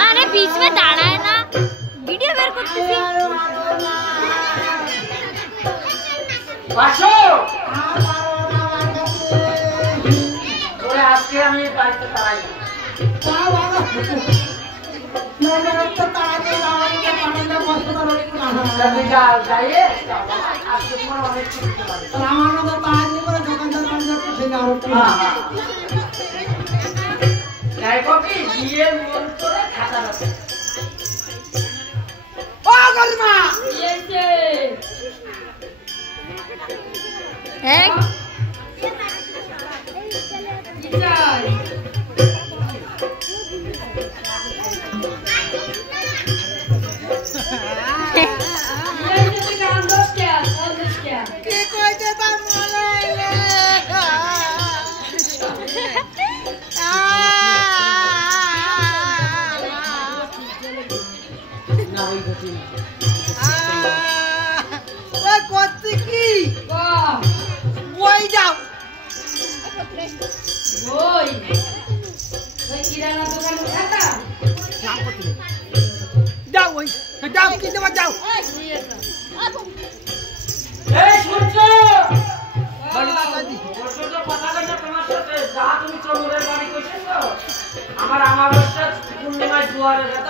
अरे बीच में दाड़ा है ना वीडियो बेर करते थी বাসো ওরে আজকে আমি বাড়িতে তাড়াই তা বাবা মানে তো তাড়াতে আমাকে পাঠালে কষ্ট করে না যাও যাইয়ে আজকে তোমার অনেক কিছু আছে আমার মতো তাড়াতে করে দোকানদার বাড়িতে ঠিক আর হ্যাঁ যাই কপি দিয়ে মন করে খাতা রাখো ও গলমা ইয়েছে हैं আমার আমার পূর্ণিমায় দুয়ারে যেত